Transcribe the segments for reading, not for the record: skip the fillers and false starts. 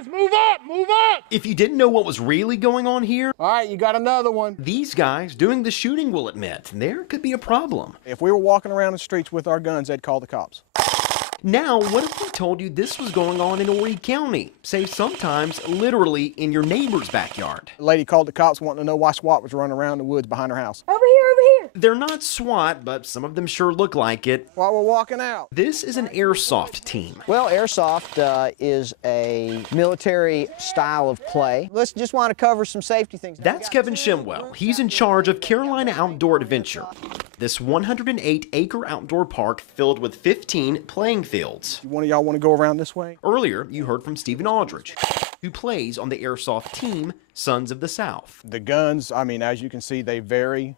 guys, move up, move up! If you didn't know what was really going on here, All right, you got another one. these guys doing the shooting will admit there could be a problem. If we were walking around the streets with our guns, they'd call the cops. Now, what if we told you this was going on in Horry County? Say sometimes literally in your neighbor's backyard. The lady called the cops wanting to know why SWAT was running around the woods behind her house. Over here, over here. They're not SWAT, but some of them sure look like it. While we're walking out. This is an airsoft team. Well, airsoft is a military style of play. Let's just want to cover some safety things. That's Kevin Shimwell. He's in charge of Carolina Outdoor Adventure, this 108-acre outdoor park filled with 15 playing fields. One of y'all want to go around this way? Earlier, you heard from Stephen Aldridge, who plays on the airsoft team, Sons of the South. The guns, I mean, as you can see, they vary,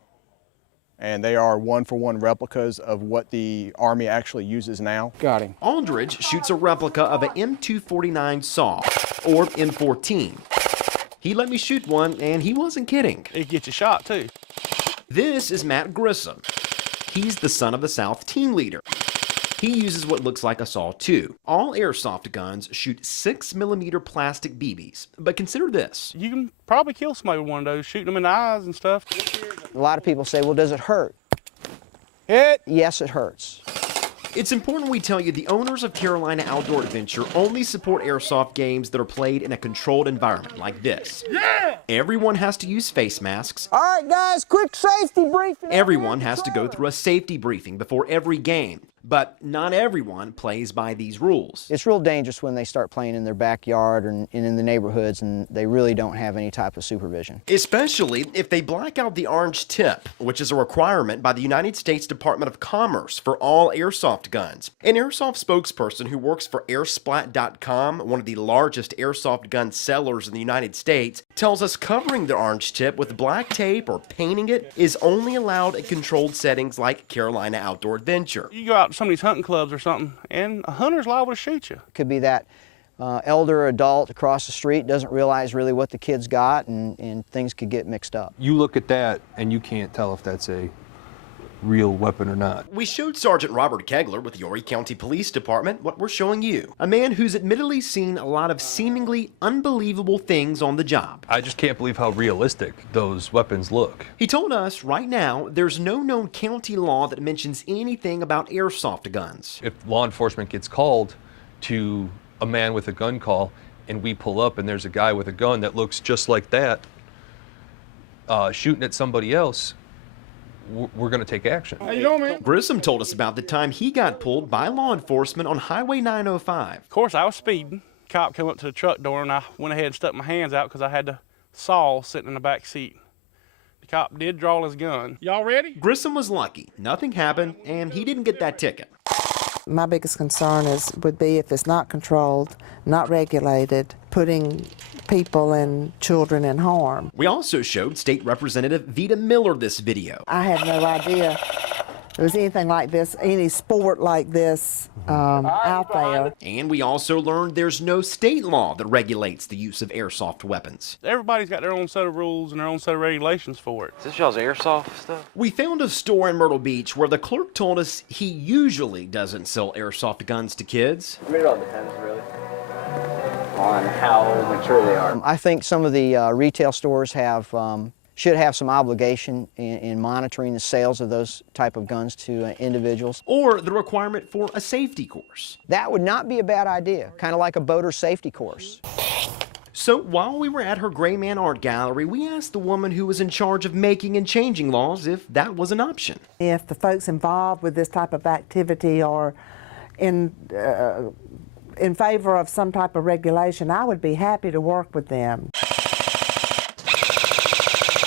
and they are one-for-one replicas of what the Army actually uses now. Got him. Aldridge shoots a replica of an M249 SAW, or M14. He let me shoot one, and he wasn't kidding. It gets a shot, too. This is Matt Grissom. He's the Son of the South team leader. He uses what looks like a SAW 2. All airsoft guns shoot 6mm plastic BBs, but consider this. You can probably kill somebody with one of those, shooting them in the eyes and stuff. A lot of people say, well, does it hurt? Hit! Yes, it hurts. It's important we tell you the owners of Carolina Outdoor Adventure only support airsoft games that are played in a controlled environment like this. Yeah! Everyone has to use face masks. All right, guys, quick safety briefing. Everyone has to go through a safety briefing before every game. But not everyone plays by these rules. It's real dangerous when they start playing in their backyard and in the neighborhoods, and they really don't have any type of supervision. Especially if they black out the orange tip, which is a requirement by the United States Department of Commerce for all airsoft guns. An airsoft spokesperson who works for Airsplat.com, one of the largest airsoft gun sellers in the United States, tells us covering the orange tip with black tape or painting it is only allowed in controlled settings like Carolina Outdoor Adventure. You go out to some of these hunting clubs or something, and a hunter's liable to shoot you. It could be that elder adult across the street doesn't realize really what the kid's got, and things could get mixed up. You look at that and you can't tell if that's a real weapon or not. We showed Sergeant Robert Kegler with the Horry County Police Department what we're showing you. A man who's admittedly seen a lot of seemingly unbelievable things on the job. I just can't believe how realistic those weapons look. He told us right now there's no known county law that mentions anything about airsoft guns. If law enforcement gets called to a man with a gun call and we pull up and there's a guy with a gun that looks just like that shooting at somebody else, we're going to take action. How you doing, man? Grissom told us about the time he got pulled by law enforcement on Highway 905. Of course, I was speeding. Cop came up to the truck door, and I went ahead and stuck my hands out because I had the saw sitting in the back seat. The cop did draw his gun. Y'all ready? Grissom was lucky. Nothing happened, and he didn't get that ticket. My biggest concern would be if it's not controlled, not regulated, putting people and children in harm. We also showed State Representative Vita Miller this video. I had no idea there was anything like this, any sport like this out there. And we also learned there's no state law that regulates the use of airsoft weapons. Everybody's got their own set of rules and their own set of regulations for it. Is this y'all's airsoft stuff? We found a store in Myrtle Beach where the clerk told us he usually doesn't sell airsoft guns to kids. I mean, it all depends, really, on how mature they are. I think some of the retail stores should have some obligation in monitoring the sales of those type of guns to individuals. Or the requirement for a safety course. That would not be a bad idea, kind of like a boater safety course. So while we were at her Gray Man Art Gallery, we asked the woman who was in charge of making and changing laws if that was an option. If the folks involved with this type of activity are in favor of some type of regulation, I would be happy to work with them.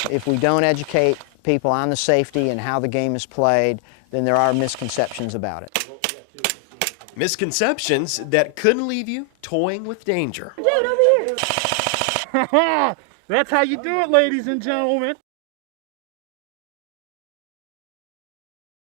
If we don't educate people on the safety and how the game is played, then there are misconceptions about it. Misconceptions that couldn't leave you toying with danger. Dude, over here. That's how you do it, ladies and gentlemen.